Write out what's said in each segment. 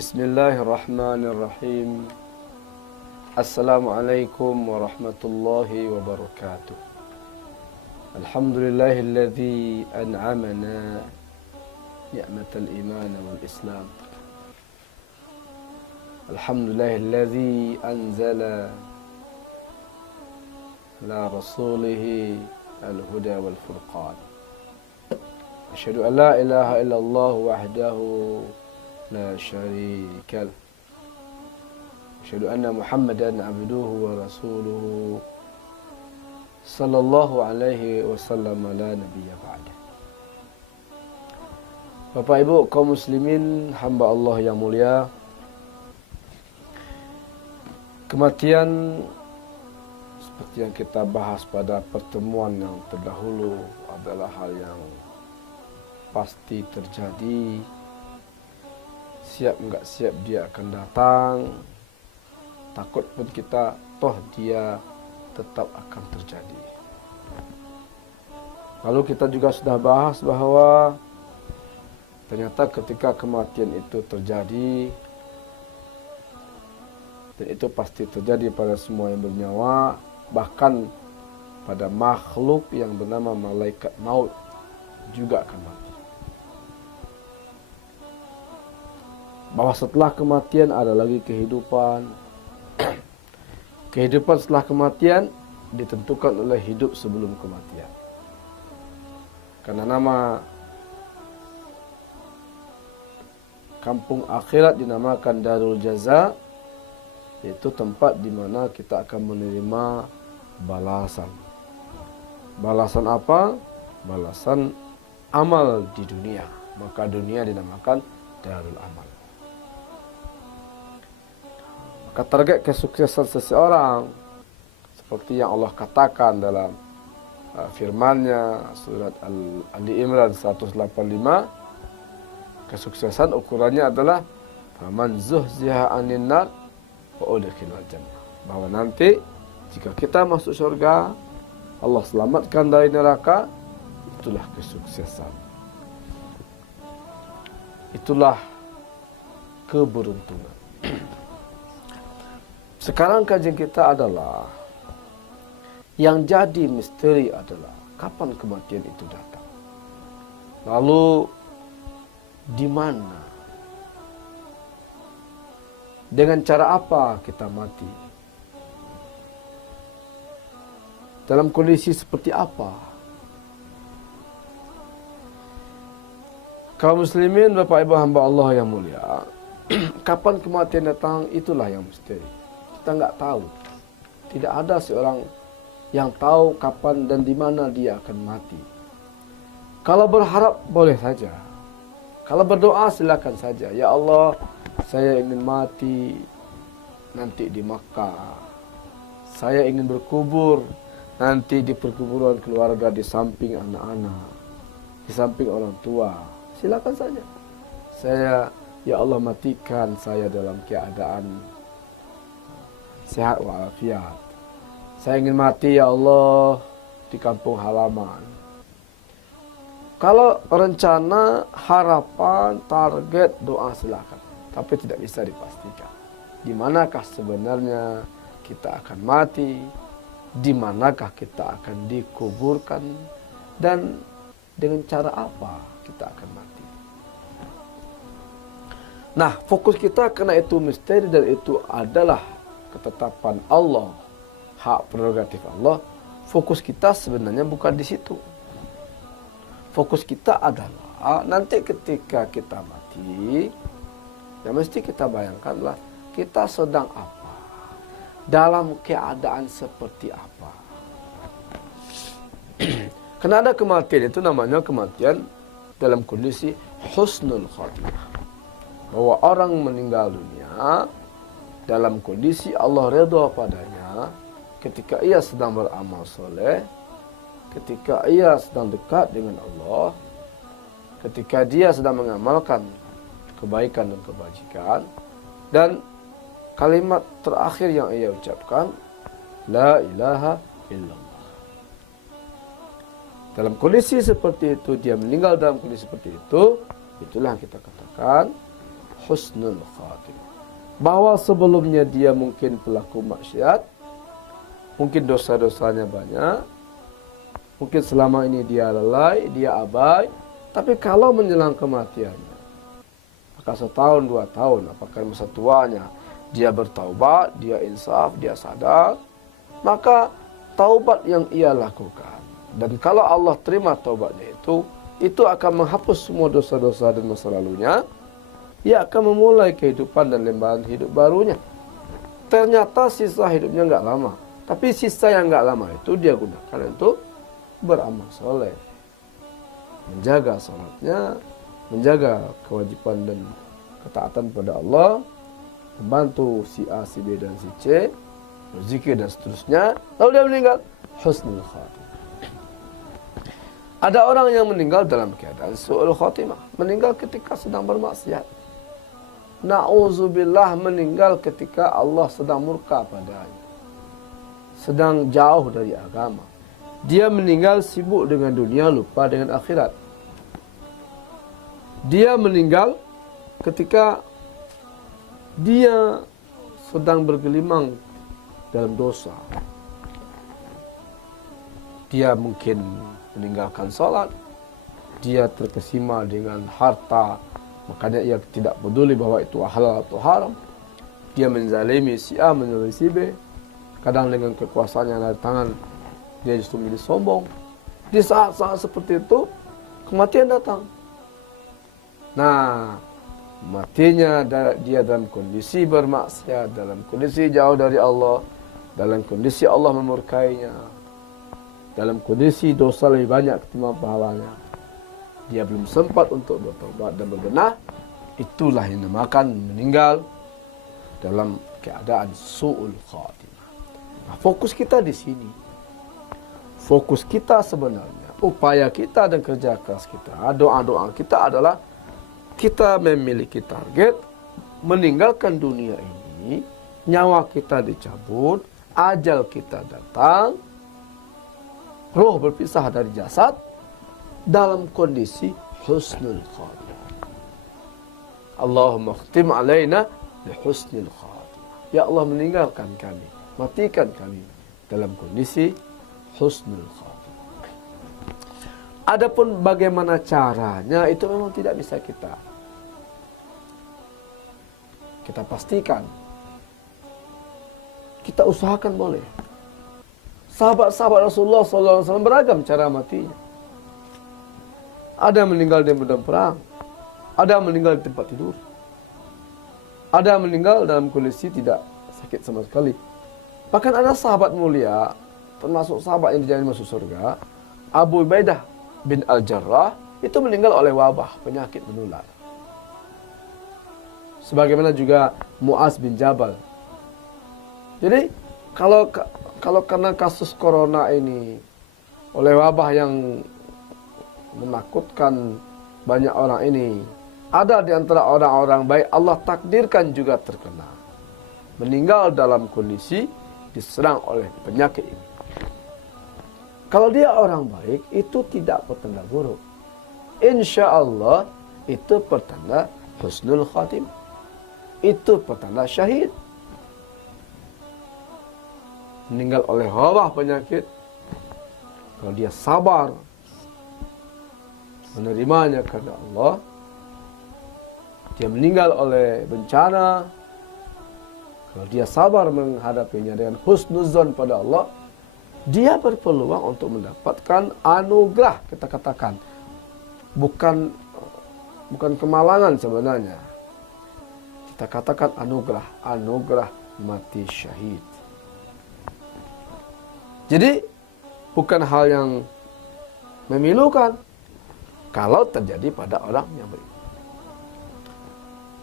Bismillahirrahmanirrahim. Assalamualaikum warahmatullahi wabarakatuh. Alhamdulillahilladzi an'amana ni'matal iman wal islam. Alhamdulillahilladzi anzala ala rasulih al-huda wal furqan. Asyhadu an la ilaha illallah wahdahu la syarika lah. Asyhadu anna Muhammadan abduhu wa rasuluhu sallallahu alaihi wasallam la nabiyya ba'da. Bapak Ibu kaum muslimin, hamba Allah yang mulia, kematian seperti yang kita bahas pada pertemuan yang terdahulu adalah hal yang pasti terjadi. Siap enggak siap dia akan datang. Takut pun kita, toh dia tetap akan terjadi. Lalu kita juga sudah bahas bahwa ternyata ketika kematian itu terjadi, dan itu pasti terjadi pada semua yang bernyawa, bahkan pada makhluk yang bernama malaikat maut juga akan mati. Bahwa setelah kematian ada lagi kehidupan. Kehidupan setelah kematian ditentukan oleh hidup sebelum kematian. Karena nama kampung akhirat dinamakan Darul Jaza, yaitu tempat di mana kita akan menerima balasan. Balasan apa? Balasan amal di dunia. Maka dunia dinamakan Darul Amal. Maka target kesuksesan seseorang seperti yang Allah katakan dalam firman-Nya surat Ali Imran 185, kesuksesan ukurannya adalah faman zuhziha 'anil nar wa udkhilal jannah. Bahwa nanti jika kita masuk surga, Allah selamatkan dari neraka, itulah kesuksesan. Itulah keberuntungan. Sekarang kajian kita adalah yang jadi misteri adalah kapan kematian itu datang. Lalu di mana? Dengan cara apa kita mati? Dalam kondisi seperti apa? Kaum muslimin, Bapak Ibu hamba Allah yang mulia, kapan kematian datang itulah yang misteri. Kita nggak tahu. Tidak ada seorang yang tahu kapan dan di mana dia akan mati. Kalau berharap boleh saja. Kalau berdoa silakan saja. Ya Allah, saya ingin mati nanti di Makkah. Saya ingin berkubur nanti di perkuburan keluarga, di samping anak-anak, di samping orang tua. Silakan saja. Ya Allah, matikan saya dalam keadaan sehat walafiat. Saya ingin mati ya Allah di kampung halaman. Kalau rencana, harapan, target, doa silakan. Tapi tidak bisa dipastikan. Di manakah sebenarnya kita akan mati? Di manakah kita akan dikuburkan? Dan dengan cara apa kita akan mati? Nah, fokus kita karena itu misteri dan itu adalah ketetapan Allah, hak prerogatif Allah. Fokus kita sebenarnya bukan di situ. Fokus kita adalah nanti ketika kita mati, yang mesti kita bayangkanlah kita sedang apa, dalam keadaan seperti apa. Karena ada kematian itu namanya kematian dalam kondisi husnul khotimah, bahwa orang meninggal dunia dalam kondisi Allah redha padanya, ketika ia sedang beramal soleh, ketika ia sedang dekat dengan Allah, ketika dia sedang mengamalkan kebaikan dan kebajikan, dan kalimat terakhir yang ia ucapkan, La ilaha illallah. Dalam kondisi seperti itu, dia meninggal dalam kondisi seperti itu, itulah yang kita katakan husnul khatimah. Bahwa sebelumnya dia mungkin pelaku maksiat, mungkin dosa-dosanya banyak, mungkin selama ini dia lalai, dia abai, tapi kalau menjelang kematiannya, maka setahun, 2 tahun, apakah masa tuanya, dia bertaubat, dia insaf, dia sadar, maka taubat yang ia lakukan. Dan kalau Allah terima taubatnya itu akan menghapus semua dosa-dosa dan masa lalunya. Ia akan memulai kehidupan dan lembaran hidup barunya. Ternyata sisa hidupnya nggak lama. Tapi sisa yang nggak lama itu dia gunakan untuk beramal soleh. Menjaga salatnya, menjaga kewajiban dan ketaatan pada Allah, membantu si A, si B, dan si C, berzikir dan seterusnya. Lalu dia meninggal. Husnul khatimah. Ada orang yang meninggal dalam keadaan su'ul khatimah. Meninggal ketika sedang bermaksiat. Na'udzubillah, meninggal ketika Allah sedang murka padanya. Sedang jauh dari agama. Dia meninggal sibuk dengan dunia, lupa dengan akhirat. Dia meninggal ketika dia sedang bergelimang dalam dosa. Dia mungkin meninggalkan sholat. Dia terkesima dengan harta, makanya ia tidak peduli bahwa itu halal atau haram. Dia menzalimi si A, menzalimi si B. Kadang dengan kekuasaan yang ada di tangan, dia justru menjadi sombong. Di saat-saat seperti itu, kematian datang. Nah, matinya dia dalam kondisi bermaksiat, dalam kondisi jauh dari Allah, dalam kondisi Allah memurkainya, dalam kondisi dosa lebih banyak ketimbang pahalanya. Dia belum sempat untuk bertobat dan berbenah. Itulah yang dinamakan meninggal dalam keadaan su'ul khatimah. Nah, fokus kita di sini. Fokus kita sebenarnya, upaya kita dan kerja keras kita, doa-doa kita adalah kita memiliki target meninggalkan dunia ini, nyawa kita dicabut, ajal kita datang, roh berpisah dari jasad, dalam kondisi husnul khatimah. Allahumma khtim alaina bi husnul khatimah. Ya Allah, meninggalkan kami, matikan kami dalam kondisi husnul khatimah. Adapun bagaimana caranya, itu memang tidak bisa kita pastikan. Kita usahakan boleh. Sahabat-sahabat Rasulullah SAW beragam cara matinya. Ada yang meninggal di medan perang, ada yang meninggal di tempat tidur, ada yang meninggal dalam kondisi tidak sakit sama sekali. Bahkan ada sahabat mulia, termasuk sahabat yang dijamin masuk surga, Abu Ubaidah bin Al-Jarrah, itu meninggal oleh wabah, penyakit menular. Sebagaimana juga Mu'az bin Jabal. Jadi kalau karena kasus corona ini, oleh wabah yang menakutkan banyak orang ini, ada di antara orang-orang baik Allah takdirkan juga terkena, meninggal dalam kondisi diserang oleh penyakit ini. Kalau dia orang baik, itu tidak pertanda buruk. Insya Allah itu pertanda husnul khatimah. Itu pertanda syahid. Meninggal oleh wabah penyakit, kalau dia sabar menerimanya karena Allah, dia meninggal oleh bencana, kalau dia sabar menghadapinya dengan husnuzon pada Allah, dia berpeluang untuk mendapatkan anugerah. Kita katakan bukan kemalangan sebenarnya, kita katakan anugerah mati syahid. Jadi bukan hal yang memilukan kalau terjadi pada orang yang beriman.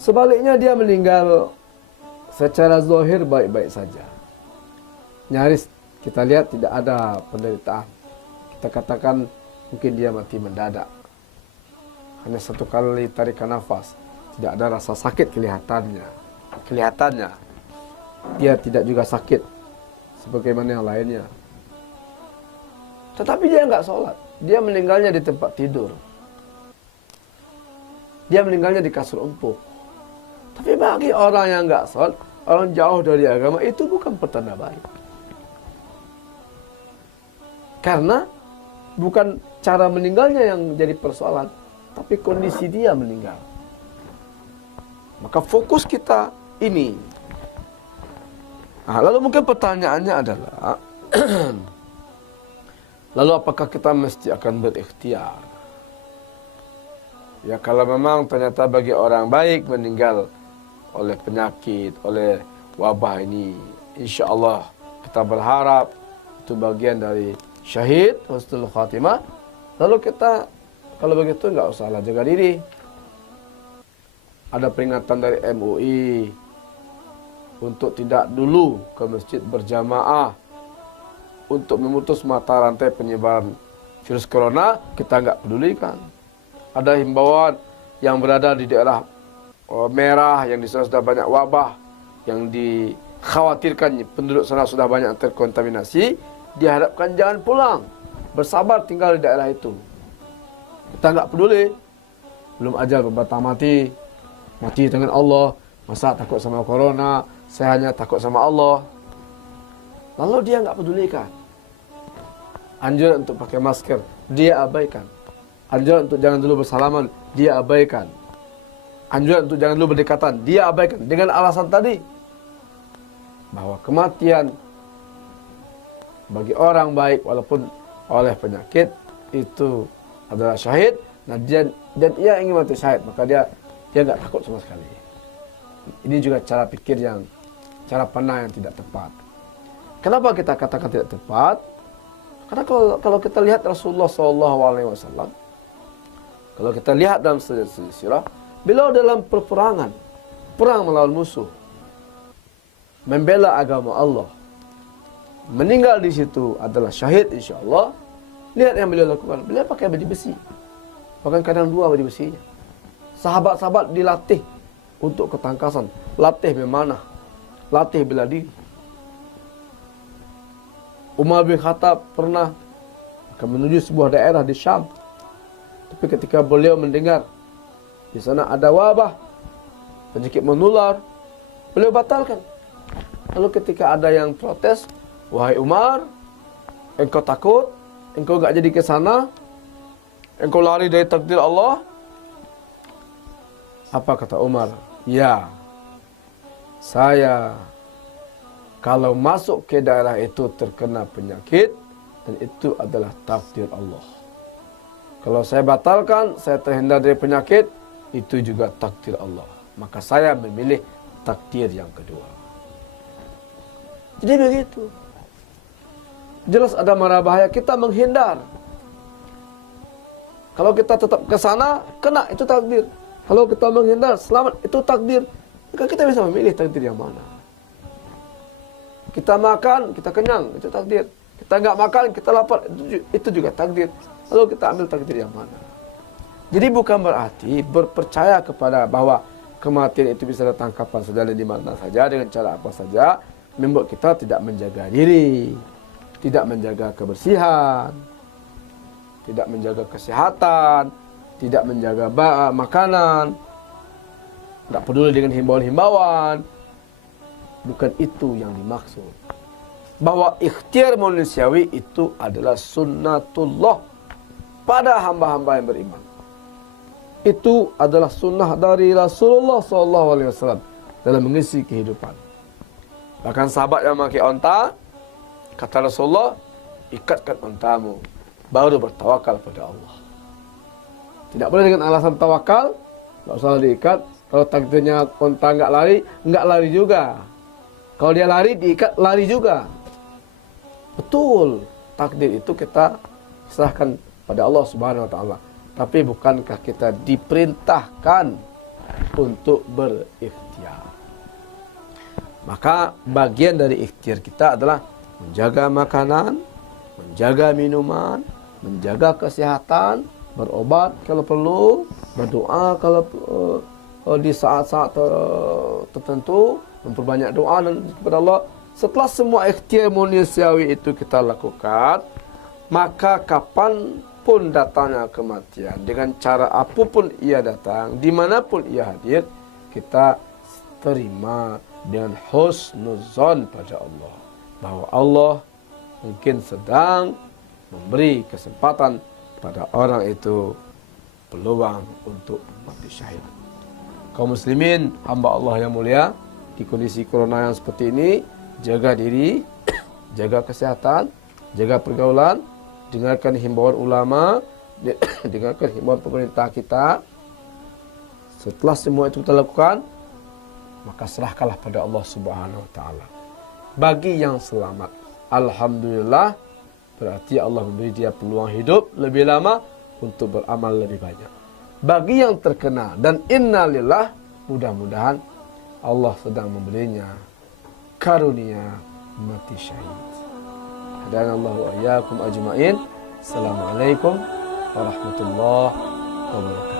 Sebaliknya, dia meninggal secara zahir baik-baik saja. Nyaris kita lihat tidak ada penderitaan. Kita katakan mungkin dia mati mendadak. Hanya satu kali tarikan nafas, tidak ada rasa sakit kelihatannya. Dia tidak juga sakit sebagaimana yang lainnya. Tetapi dia enggak sholat. Dia meninggalnya di tempat tidur. Dia meninggalnya di kasur empuk. Tapi bagi orang yang enggak sholat, orang jauh dari agama, itu bukan pertanda baik. Karena bukan cara meninggalnya yang jadi persoalan, tapi kondisi dia meninggal. Maka fokus kita ini. Nah, lalu mungkin pertanyaannya adalah, lalu apakah kita mesti akan berikhtiar? Ya, kalau memang ternyata bagi orang baik meninggal oleh penyakit, oleh wabah ini, insya Allah kita berharap itu bagian dari syahid, husnul khatimah. Lalu kita, kalau begitu nggak usahlah jaga diri. Ada peringatan dari MUI untuk tidak dulu ke masjid berjamaah untuk memutus mata rantai penyebaran virus corona, kita nggak pedulikan. Ada himbauan yang berada di daerah merah yang di sana sudah banyak wabah, yang dikhawatirkan penduduk sana sudah banyak terkontaminasi, diharapkan jangan pulang, bersabar tinggal di daerah itu. Kita nggak peduli, belum ajal berbatang mati dengan Allah, masa takut sama corona, saya hanya takut sama Allah. Lalu dia nggak pedulikan. Anjuran untuk pakai masker, dia abaikan. Anjuran untuk jangan dulu bersalaman, dia abaikan. Anjuran untuk jangan dulu berdekatan, dia abaikan. Dengan alasan tadi, bahwa kematian bagi orang baik walaupun oleh penyakit itu adalah syahid. Nah, dan ia ingin mati syahid, maka dia nggak takut sama sekali. Ini juga cara pikir cara pandang yang tidak tepat. Kenapa kita katakan tidak tepat? Karena kalau kita lihat Rasulullah SAW, kalau kita lihat dalam sejarah, beliau dalam perang melawan musuh, membela agama Allah, meninggal di situ adalah syahid insya Allah. Lihat yang beliau lakukan, beliau pakai baju besi, bahkan kadang 2 baju besinya. Sahabat-sahabat dilatih untuk ketangkasan, latih memanah, latih bela diri. Umar bin Khattab pernah akan menuju sebuah daerah di Syam, tapi ketika beliau mendengar di sana ada wabah, penyakit menular, beliau batalkan. Lalu ketika ada yang protes, wahai Umar, engkau takut, engkau gak jadi ke sana, engkau lari dari takdir Allah. Apa kata Umar? Ya, saya kalau masuk ke daerah itu terkena penyakit, dan itu adalah takdir Allah. Kalau saya batalkan, saya terhindar dari penyakit, itu juga takdir Allah. Maka saya memilih takdir yang kedua. Jadi begitu. Jelas ada mara bahaya, kita menghindar. Kalau kita tetap ke sana, kena, itu takdir. Kalau kita menghindar, selamat, itu takdir. Maka kita bisa memilih takdir yang mana. Kita makan, kita kenyang, itu takdir. Kita nggak makan, kita lapar, itu juga takdir. Lalu kita ambil takdir yang mana. Jadi bukan berarti berpercaya kepada bahwa kematian itu bisa datang kapan saja dan di mana saja, dengan cara apa saja, membuat kita tidak menjaga diri, tidak menjaga kebersihan, tidak menjaga kesehatan, tidak menjaga makanan, tidak peduli dengan himbauan-himbauan. Bukan itu yang dimaksud. Bahwa ikhtiar manusiawi itu adalah sunnatullah pada hamba-hamba yang beriman. Itu adalah sunnah dari Rasulullah SAW dalam mengisi kehidupan. Bahkan sahabat yang memakai onta, kata Rasulullah, ikatkan ontamu, baru bertawakal pada Allah. Tidak boleh dengan alasan tawakal, nggak usah diikat. Kalau takdirnya onta nggak lari juga. Kalau dia lari, diikat, lari juga. Betul, takdir itu kita serahkan pada Allah Subhanahu wa taala. Tapi bukankah kita diperintahkan untuk berikhtiar? Maka bagian dari ikhtiar kita adalah menjaga makanan, menjaga minuman, menjaga kesehatan, berobat kalau perlu, berdoa kalau di saat-saat tertentu, memperbanyak doa dan kepada Allah. Setelah semua ikhtiar manusiawi itu kita lakukan, maka kapanpun datangnya kematian, dengan cara apapun ia datang, dimanapun ia hadir, kita terima dengan husnuzon pada Allah, bahwa Allah mungkin sedang memberi kesempatan pada orang itu peluang untuk mati syahid. Kaum muslimin, hamba Allah yang mulia, di kondisi corona yang seperti ini, jaga diri, jaga kesehatan, jaga pergaulan, dengarkan himbauan ulama, dengarkan himbauan pemerintah kita. Setelah semua itu kita lakukan, maka serahkanlah pada Allah Subhanahu wa taala. Bagi yang selamat, alhamdulillah, berarti Allah memberi dia peluang hidup lebih lama untuk beramal lebih banyak. Bagi yang terkena dan innalillah, mudah-mudahan Allah sedang memberinya karunia mati syahid. Hadanallahu wa iyyakum ajmain. Assalamualaikum warahmatullahi wabarakatuh.